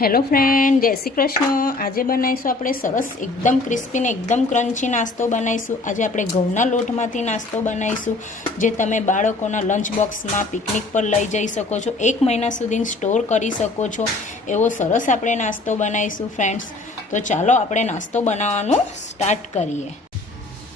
Hello friend, જય શ્રી કૃષ્ણ. આજે બનાવીશું આપણે સરસ, એકદમ ક્રિસ્પી ને એકદમ ક્રન્ચી નાસ્તો બનાવીશું. આજે આપણે ઘઉંના લોટમાંથી નાસ્તો બનાવીશું, જે તમે બાળકોના લંચ બોક્સમાં પિકનિક પર લઈ જઈ શકો છો. એક મહિના સુધી સ્ટોર કરી શકો છો. એવો સરસ આપણે નાસ્તો બનાવીશું ફ્રેન્ડ્સ. તો ચાલો આપણે નાસ્તો બનાવવાનું સ્ટાર્ટ કરીએ.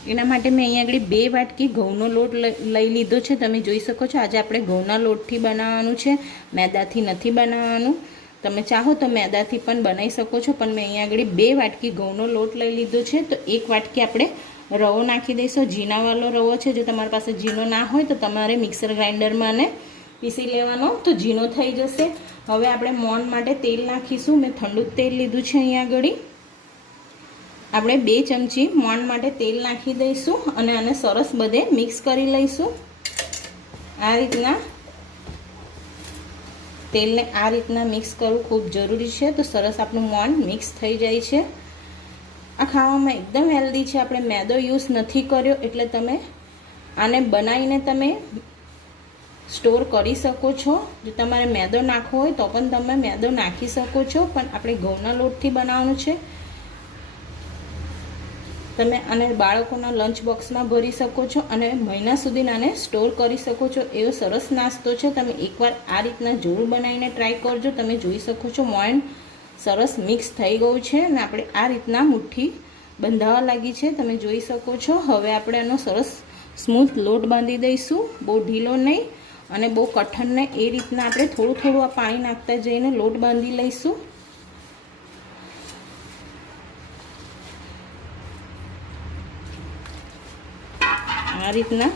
એના માટે મેં અહીંયા આગળ બે વાટકી ઘઉંનો લોટ લઈ લીધો છે. તમે જોઈ શકો છો, આજે આપણે ઘઉંના લોટથી બનાવવાનું છે. મેદાથી નથી બનાવવાનું. તમે ચાહો તો મેદાથી પણ બનાવી શકો છો, પણ મેં અહીંયા આગળ બે વાટકી ઘઉંનો લોટ લઈ લીધો છે, તો એક વાટકી આપણે રવો નાખી દઈશું. ઝીણાવાળો રવો છે, જો તમારી પાસે ઝીણો ના હોય તો તમારે મિક્સર ગ્રાઇન્ડરમાં ને પીસી લેવાનો, તો ઝીણો થઈ જશે. હવે આપણે મોન માટે તેલ નાખીશું. મેં ઠંડુ તેલ લીધું છે અહીંયા આગળ. આપણે બે ચમચી મોણ માટે તેલ નાખી દઈશું અને આને સરસ બધે મિક્સ કરી લઈશું. આ રીતના તેલને આ રીતના મિક્સ કરવું ખૂબ જરૂરી છે. તો સરસ આપણું મોણ મિક્સ થઈ જાય છે. આ ખાવામાં એકદમ હેલ્ધી છે. આપણે મેદો યુઝ નથી કર્યો એટલે તમે આને બનાવીને તમે સ્ટોર કરી શકો છો. જો તમારે મેદો નાખવો હોય તો પણ તમે મેદો નાખી શકો છો. પણ આપણે ઘઉંના લોટથી બનાવવાનું છે. તમે આને બાળકોના લંચ બોક્સમાં ભરી શકો છો અને મહિના સુધી આને સ્ટોર કરી શકો છો. એવો સરસ નાસ્તો છે. તમે એકવાર આ રીતના જરૂર બનાવીને ટ્રાય કરજો. તમે જોઈ શકો છો મોઈન સરસ મિક્સ થઈ ગયું છે અને આપણે આ રીતના મુઠ્ઠી બંધાવા લાગી છે. તમે જોઈ શકો છો. હવે આપણે આનો સરસ સ્મૂથ લોટ બાંધી દઈશું. બહુ ઢીલો નહીં અને બહુ કઠણ નહીં. એ રીતના આપણે થોડું થોડું આ પાણી નાખતા જઈને લોટ બાંધી લઈશું. આ રીતના.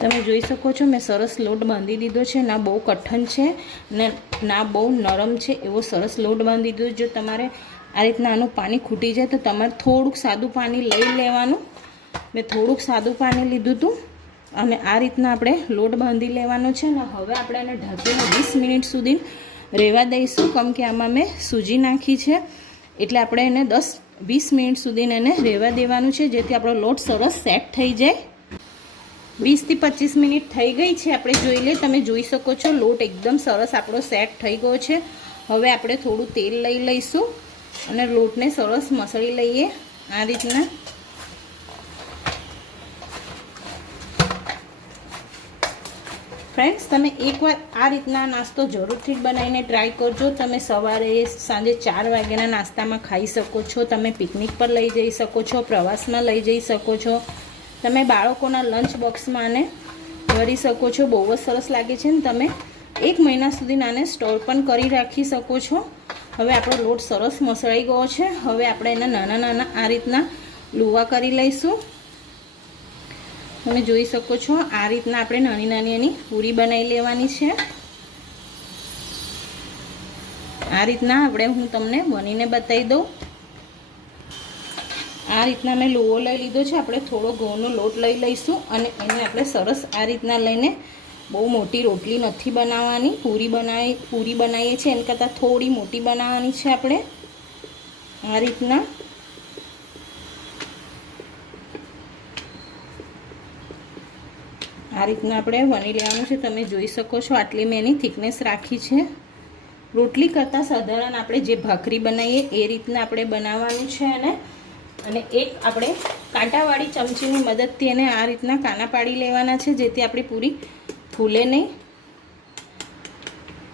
તમે જોઈ શકો છો, મેં સરસ લોટ બાંધી દીધો છે ના બહુ કઠણ છે ને ના બહુ નરમ છે, એવો સરસ લોટ બાંધી દીધો જો તમારે આ રીતના આનું પાણી ખૂટી જાય તો તમારે થોડુંક સાદું પાણી લઈ લેવાનું. મેં થોડુંક સાદું પાણી લીધું હતું અને આ રીતના આપણે લોટ બાંધી લેવાનો છે ને હવે આપણે એને ઢાંકીને વીસ મિનિટ સુધી રહેવા દઈશું. કેમ કે આમાં મેં સૂજી નાખી છે. એટલે આપણે એને દસ વીસ મિનિટ સુધીને એને રહેવા દેવાનું છે, જેથી આપણો લોટ સરસ સેટ થઈ જાય. વીસથી પચીસ મિનિટ થઈ ગઈ છે, આપણે જોઈ લઈએ. તમે જોઈ શકો છો, લોટ એકદમ સરસ આપણો સેટ થઈ ગયો છે. હવે આપણે થોડું તેલ લઈ લઈશું અને લોટને સરસ મસળી લઈએ. આ રીતના. ફ્રેન્ડ્સ તમે એકવાર આ રીતના નાસ્તો જરૂરથી બનાવીને ટ્રાય કરજો. તમે સવારે સાંજે ચાર વાગ્યાના નાસ્તામાં ખાઈ શકો છો. તમે પિકનિક પર લઈ જઈ શકો છો, પ્રવાસમાં લઈ જઈ શકો છો. તમે બાળકોના લંચ બોક્સમાં આને ભરી શકો છો. બહુ જ સરસ લાગે છે ને તમે એક મહિના સુધી આને સ્ટોર પણ કરી રાખી શકો છો. હવે આપણો લોટ સરસ મસળાઈ ગયો છે. હવે આપણે એના નાના નાના આ રીતના લુવા કરી લઈશું. તમે જોઈ શકો છો આ રીતના આપણે નાની નાની એની પૂરી બનાવી લેવાની છે. આ રીતના આપણે હું તમને બનીને બતાવી દઉં. આ રીતના મેં લોહો લઈ લીધો છે. આપણે થોડો ઘઉંનો લોટ લઈ લઈશું અને એને આપણે સરસ આ રીતના લઈને બહુ મોટી રોટલી નથી બનાવવાની. પૂરી બનાવી, પૂરી બનાવીએ છીએ એના કરતાં થોડી મોટી બનાવવાની છે આપણે. આ રીતના. આ રીતના આપણે વણી લેવાનું છે. તમે જોઈ શકો છો આટલી મેં એની થિકનેસ રાખી છે. રોટલી કરતાં સાધારણ આપણે જે ભાખરી બનાવીએ એ રીતના આપણે બનાવવાનું છે અને અને એક આપણે કાંટાવાળી ચમચીની મદદથી એને આ રીતના કાના પાડી લેવાના છે, જેથી આપણી પૂરી ફૂલે નહીં.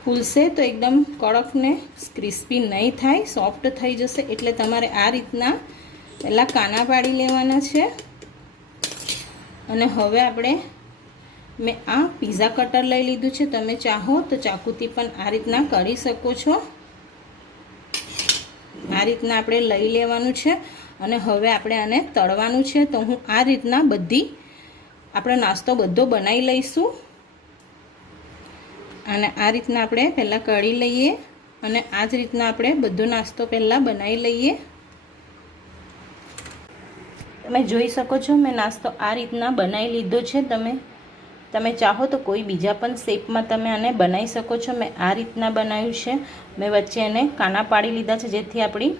ફૂલશે તો એકદમ કડકને ક્રિસ્પી નહીં થાય સોફ્ટ થઈ જશે. એટલે તમારે આ રીતના પહેલાં કાના પાડી લેવાના છે. અને હવે આપણે મેં આ પીઝા કટર લઈ લીધું છે. તમે ચાહો તો ચાકુથી પણ આ રીતના કરી શકો છો. આ રીતના આપણે લઈ લેવાનું છે અને હવે આપણે આને તળવાનું છે. તો હું આ રીતના બધી આપણે નાસ્તો બધો બનાવી લઈશું. અને આ રીતના આપણે પહેલાં કળી લઈએ અને આ જ રીતના આપણે બધો નાસ્તો પહેલાં બનાવી લઈએ. તમે જોઈ શકો છો મેં નાસ્તો આ રીતના બનાવી લીધો છે. તમે તમે ચાહો તો કોઈ બીજા પણ શેપમાં તમે આને બનાવી શકો છો. મેં આ રીતના બનાવ્યું છે. મેં વચ્ચે એને કાના પાડી લીધા છે, જેથી આપણી,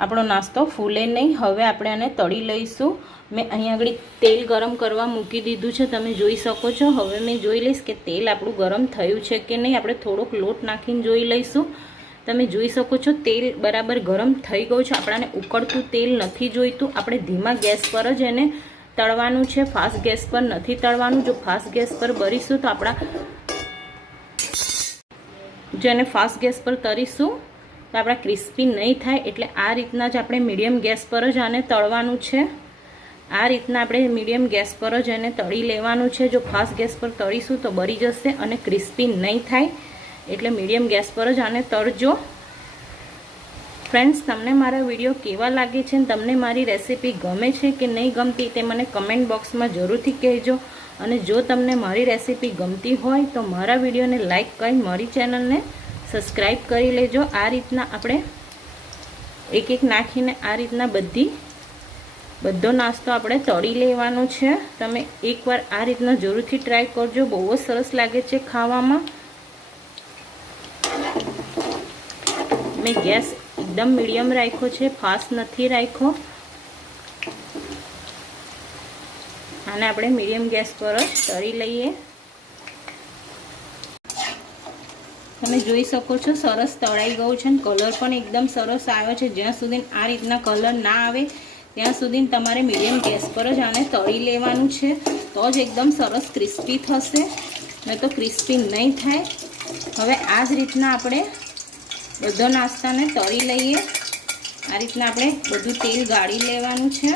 આપણો નાસ્તો ફૂલે નહીં. હવે આપણે આને તળી લઈશું. મેં અહીંયા આગળ તેલ ગરમ કરવા મૂકી દીધું છે. તમે જોઈ શકો છો. હવે મેં જોઈ લઈશ કે તેલ આપણું ગરમ થયું છે કે નહીં. આપણે થોડોક લોટ નાખીને જોઈ લઈશું. તમે જોઈ શકો છો, તેલ બરાબર ગરમ થઈ ગયું છે. આપણાને ઉકળતું તેલ નથી જોઈતું. આપણે ધીમા ગેસ પર જ એને તળવાનું છે, ફાસ્ટ ગેસ પર નથી તળવાનું. જો ફાસ્ટ ગેસ પર બરીશું તો આપણા જેને ફાસ્ટ ગેસ પર તરીશું, તો આપણા ક્રિસ્પી નહીં થાય. એટલે આ રીતના જ આપણે મીડિયમ ગેસ પર જ આને તળવાનું છે. આ રીતના આપણે મીડિયમ ગેસ પર જ એને તળી લેવાનું છે. જો ફાસ્ટ ગેસ પર તળીશું તો બળી જશે અને ક્રિસ્પી નહીં થાય. એટલે મીડિયમ ગેસ પર જ આને તળજો. ફ્રેન્ડ્સ તમને મારા વીડિયો કેવા લાગે છે તમને મારી રેસીપી ગમે છે કે નહીં ગમતી તે મને કમેન્ટ બોક્સમાં જરૂરથી કહેજો. અને જો તમને મારી રેસીપી ગમતી હોય તો મારા વિડીયોને લાઇક કરી મારી ચેનલને સબસ્ક્રાઈબ કરી લેજો. આ રીતના આપણે એક એક નાખીને આ રીતના બધી, બધો નાસ્તો આપણે તળી લેવાનો છે. તમે એકવાર આ રીતના જરૂરથી ટ્રાય કરજો. બહુ જ સરસ લાગે છે ખાવામાં. મેં ગેસ એકદમ મીડિયમ રાખ્યો છે ફાસ્ટ નથી રાખ્યો. આને આપણે મીડિયમ ગેસ પર જ તળી લઈએ. તમે જોઈ શકો છો, સરસ તળાઈ ગયું છે અને કલર પણ એકદમ સરસ આવ્યો છે. જ્યાં સુધી આ રીતના કલર ના આવે, ત્યાં સુધી તમારે મીડિયમ ગેસ પર જ આને તળી લેવાનું છે. તો જ એકદમ સરસ ક્રિસ્પી થશે. નહીં તો ક્રિસ્પી નહીં થાય. હવે આ જ રીતના આપણે બધો નાસ્તાને તળી લઈએ. આ રીતના આપણે બધું તેલ ગાળી લેવાનું છે.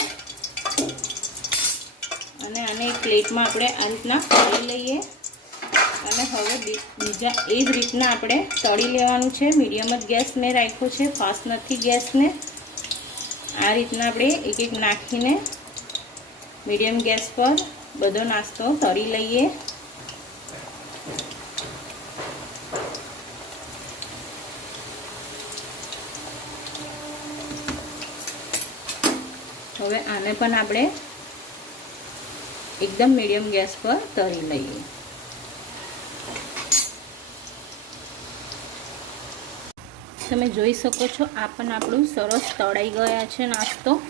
અને આને એક પ્લેટમાં આપણે આ રીતના તળી લઈએ. અને હવે બીજા એ જ રીતના આપણે તળી લેવાનું છે. મીડિયમ જ ગેસ મેં રાખ્યો છે. ફાસ્ટ નથી ગેસને. આ રીતના આપણે એક એક નાખીને મીડિયમ ગેસ પર બધો નાસ્તો તળી લઈએ. હવે આને પણ આપણે એકદમ મીડિયમ ગેસ પર તળી લઈએ. તમે જોઈ શકો છો, આ પણ આપણું સરસ તળાઈ ગયા છે નાસ્તો.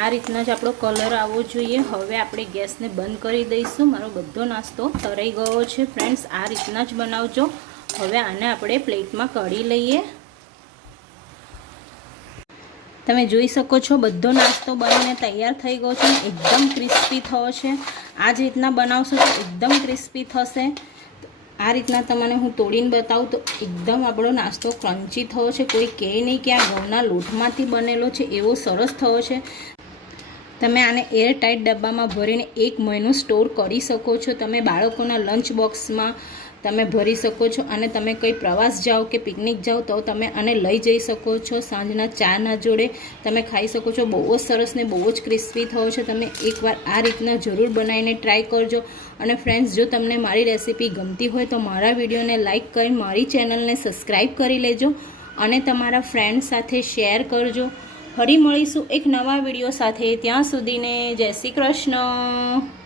આ રીતના જ આપણો કલર આવવો જોઈએ. હવે આપણે ગેસને બંધ કરી દઈશું. મારો બધો નાસ્તો તરાઈ ગયો છે. ફ્રેન્ડ્સ, આ રીતના જ બનાવજો. હવે આને આપણે પ્લેટમાં કાઢી લઈએ. તમે જોઈ શકો છો, બધો નાસ્તો બનીને તૈયાર થઈ ગયો છે એકદમ ક્રિસ્પી થયો છે. આ જ રીતના બનાવશો તો એકદમ ક્રિસ્પી થશે. આ રીતના તમને હું તોડીને બતાવું તો એકદમ આપણો નાસ્તો ક્રન્ચી થયો છે. કોઈ કહે નહીં કે આ ઘઉંના લોટમાંથી બનેલો છે, એવો સરસ થયો છે. તમે આને એરટાઇટ ડબ્બામાં ભરીને એક મહિનો સ્ટોર કરી શકો છો. તમે બાળકોના લંચ બોક્સમાં તમે ભરી શકો છો અને તમે કંઈ પ્રવાસ જાઓ કે પિકનિક જાઓ તો તમે આને લઈ જઈ શકો છો. સાંજના ચાના જોડે તમે ખાઈ શકો છો. બહુ જ સરસ ને બહુ જ ક્રિસ્પી થયો છે. તમે એકવાર આ રીતના જરૂર બનાવીને ટ્રાય કરજો. અને ફ્રેન્ડ્સ, જો તમને મારી રેસીપી ગમતી હોય તો મારા વિડીયોને લાઇક કરી મારી ચેનલને સબસ્ક્રાઈબ કરી લેજો અને તમારા ફ્રેન્ડ સાથે શેર કરજો. ફરી મળીશું એક નવા વીડિયો સાથે. ત્યાં સુધીને જય શ્રી કૃષ્ણ.